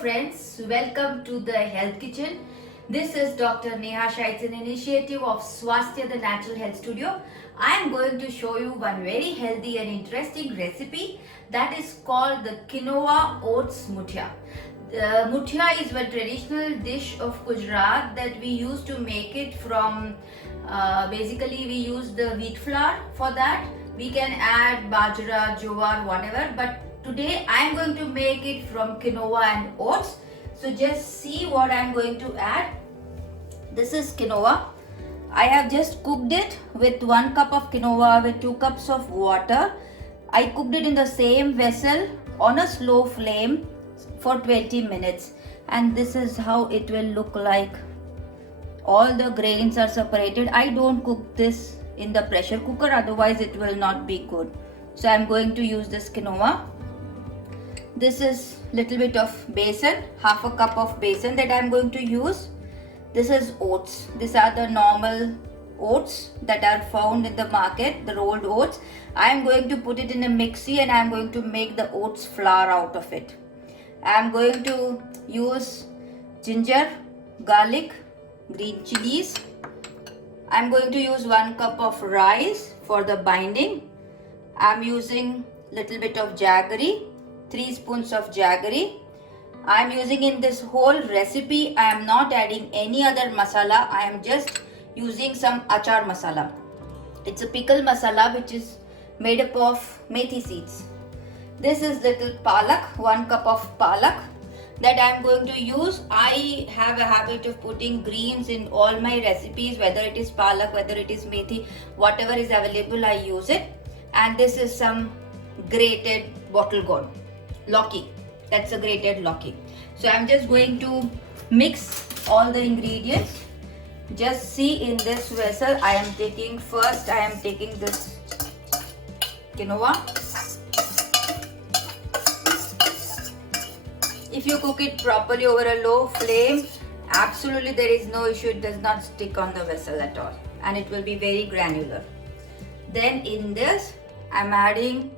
friends, welcome to the Health Kitchen. This is Dr. Neha Shah. It's an initiative of Swasthya, the Natural Health Studio. I am going to show you one very healthy and interesting recipe that is called the quinoa oats muthia. The muthia is a traditional dish of Gujarat that we use to make it from, basically we use the wheat flour for that. We can add bajra, jowar, whatever, but today I am going to make it from quinoa and oats. So just see what I am going to add. This is quinoa. I have just cooked it with 1 cup of quinoa with 2 cups of water. I cooked it in the same vessel on a slow flame for 20 minutes, and this is how it will look like. All the grains are separated. I don't cook this in the pressure cooker, otherwise it will not be good. So I am going to use this quinoa. This is little bit of besan, half a cup of besan that I am going to use. This is oats. These are the normal oats that are found in the market, the rolled oats. I am going to put it in a mixie and I am going to make the oats flour out of it. I am going to use ginger, garlic, green chilies. I am going to use 1 cup of rice for the binding. I am using little bit of jaggery, 3 spoons of jaggery. I am using in this whole recipe, I am not adding any other masala. I am just using some achar masala. It's a pickle masala which is made up of methi seeds. This is little palak, 1 cup of palak that I am going to use. I have a habit of putting greens in all my recipes, whether it is palak, whether it is methi, whatever is available I use it. And this is some grated bottle gourd. Lauki, that's a grated lauki. So I'm just going to mix all the ingredients. Just see in this vessel, I am taking this quinoa. If you cook it properly over a low flame, absolutely there is no issue. It does not stick on the vessel at all, and it will be very granular. Then in this, I'm adding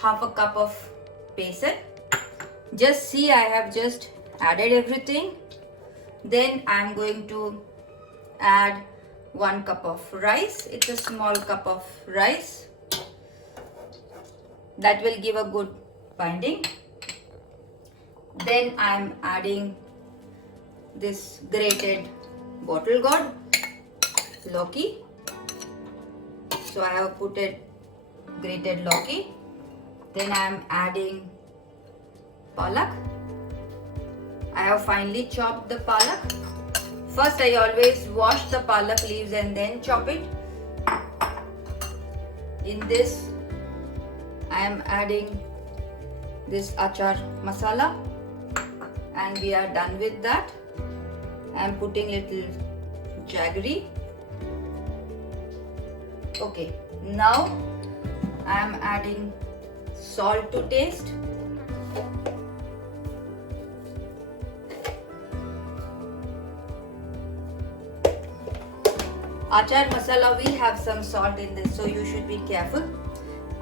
half a cup of besan. Just see, I have just added everything. Then I'm going to add 1 cup of rice. It's a small cup of rice. That will give a good binding. Then I'm adding this grated bottle gourd, lauki. So I have put it grated lauki. Then I am adding palak. I have finely chopped the palak. First I always wash the palak leaves and then chop it. In this I am adding this achar masala, and we are done with that. I am putting little jaggery. Okay, now I am adding salt to taste. Achar masala will have some salt in this, so you should be careful.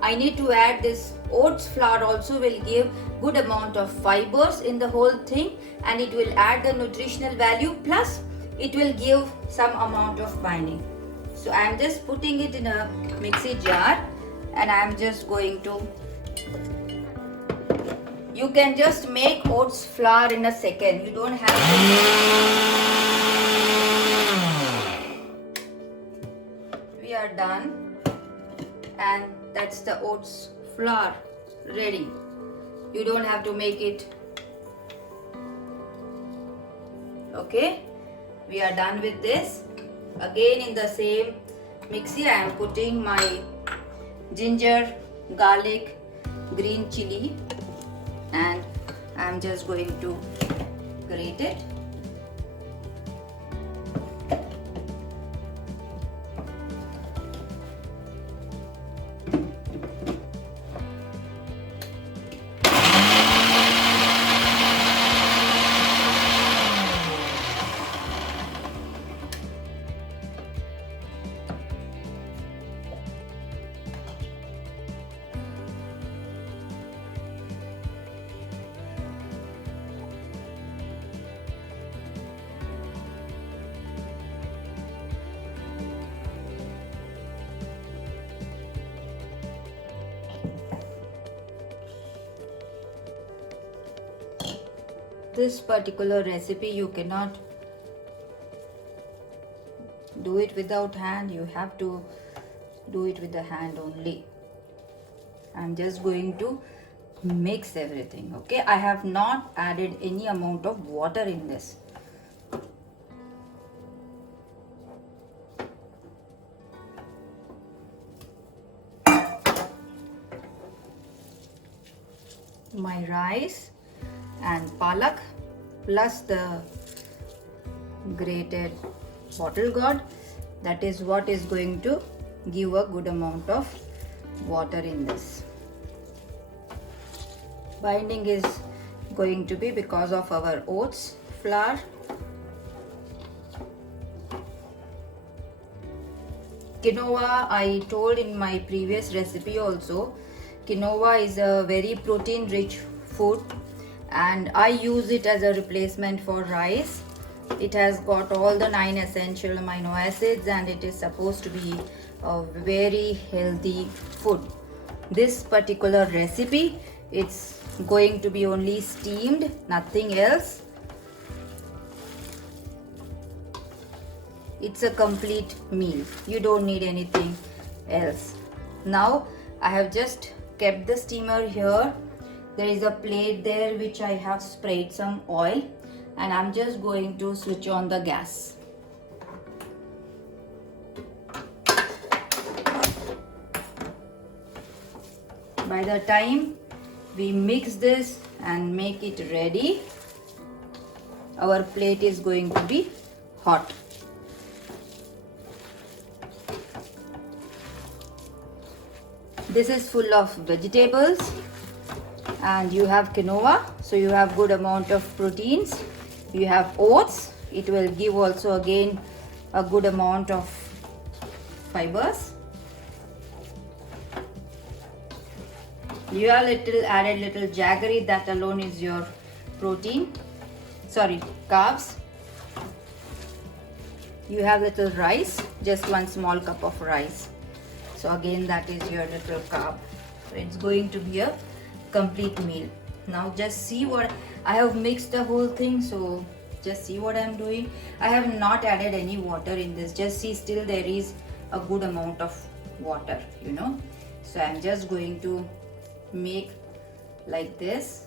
I need to add this oats flour also, will give good amount of fibers in the whole thing, and it will add the nutritional value, plus it will give some amount of binding. So I am just putting it in a mixie jar, and I am just going to, you can just make oats flour in a second. You don't have to. We are done, and that's the oats flour ready. You don't have to make it. Okay, we are done with this. Again in the same mixie I am putting my ginger, garlic, green chili, and I am just going to grate it. This particular recipe you cannot do it without hand, you have to do it with the hand only. I'm just going to mix everything. Okay, I have not added any amount of water in this. My rice and palak plus the grated bottle gourd, that is what is going to give a good amount of water in this. Binding is going to be because of our oats flour. Quinoa, I told in my previous recipe also, quinoa is a very protein rich food and I use it as a replacement for rice. It has got all the 9 essential amino acids and it is supposed to be a very healthy food. This particular recipe, it's going to be only steamed, nothing else. It's a complete meal. You don't need anything else. Now I have just kept the steamer here. There is a plate there which I have sprayed some oil and I'm just going to switch on the gas. By the time we mix this and make it ready, our plate is going to be hot. This is full of vegetables and you have quinoa, so you have good amount of proteins. You have oats, it will give also again a good amount of fibers. You have added little jaggery, that alone is your carbs. You have little rice, just 1 small cup of rice. So again that is your little carb. So it's going to be a complete meal. Now just see what I have mixed the whole thing, so just see what I'm doing. I have not added any water in this, just see still there is a good amount of water, you know. So I'm just going to make like this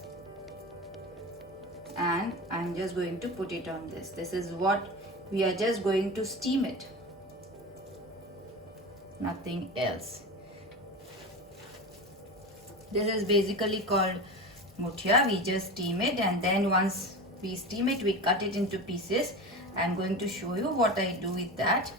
and I'm just going to put it on this. This is what we are just going to steam it, nothing else. This is basically called muthia. We just steam it and then once we steam it, we cut it into pieces. I'm going to show you what I do with that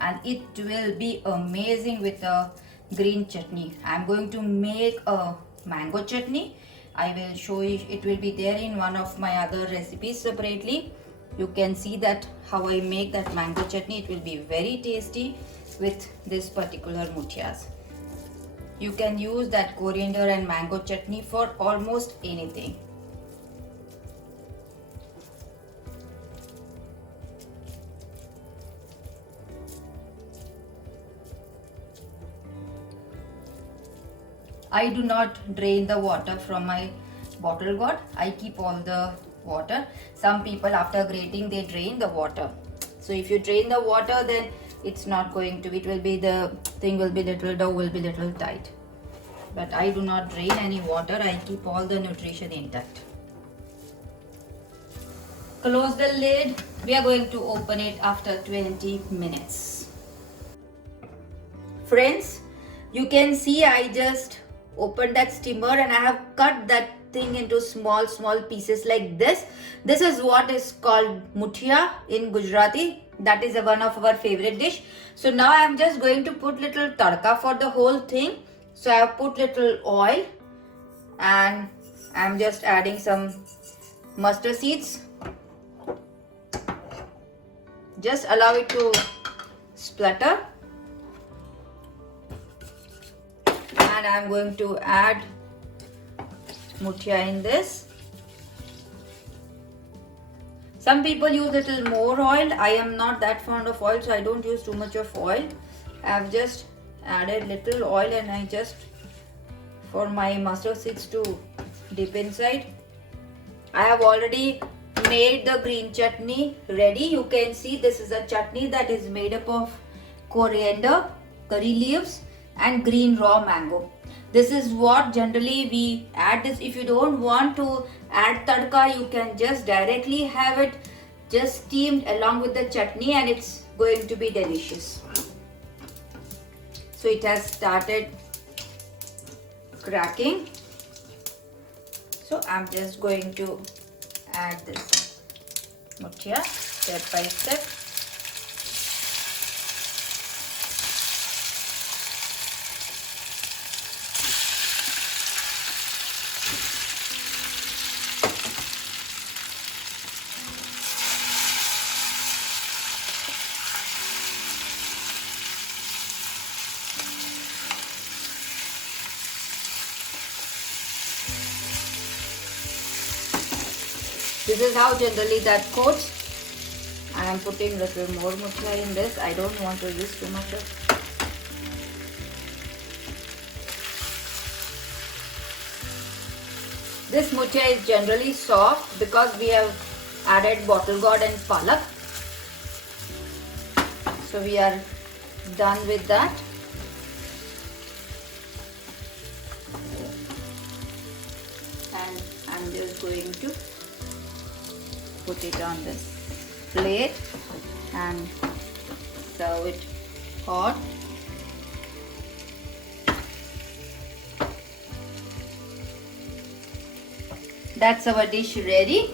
and it will be amazing with a green chutney. I'm going to make a mango chutney. I will show you, it will be there in one of my other recipes separately. You can see that how I make that mango chutney. It will be very tasty with this particular muthias. You can use that coriander and mango chutney for almost anything. I do not drain the water from my bottle gourd. I keep all the water. Some people after grating they drain the water. So if you drain the water, then it's not going to, it will be, the thing will be little, dough will be little tight. But I do not drain any water. I keep all the nutrition intact. Close the lid. We are going to open it after 20 minutes. Friends, you can see I just opened that steamer and I have cut that thing into small pieces like this. This is what is called muthia in Gujarati. That is one of our favorite dish. So now I am just going to put little tadka for the whole thing. So I have put little oil and I am just adding some mustard seeds. Just allow it to splutter. And I am going to add muthia in this. Some people use little more oil. I am not that fond of oil, so I don't use too much of oil. I have just added little oil and I just, for my mustard seeds to dip inside. I have already made the green chutney ready. You can see this is a chutney that is made up of coriander, curry leaves and green raw mango. This is what generally we add this. If you don't want to add tadka, you can just directly have it just steamed along with the chutney and it's going to be delicious. So it has started cracking. So I'm just going to add this muthia step by step. This is how generally that coats. I am putting a little more muthia in this. I don't want to use too much of. This muthia is generally soft because we have added bottle gourd and palak. So we are done with that. And I'm just going to put it on this plate and serve it hot. That's our dish ready.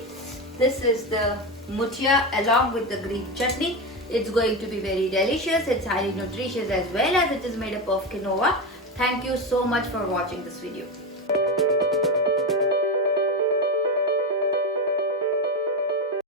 This is the muthia along with the green chutney. It's going to be very delicious. It's highly nutritious as well as it is made up of quinoa. Thank you so much for watching this video.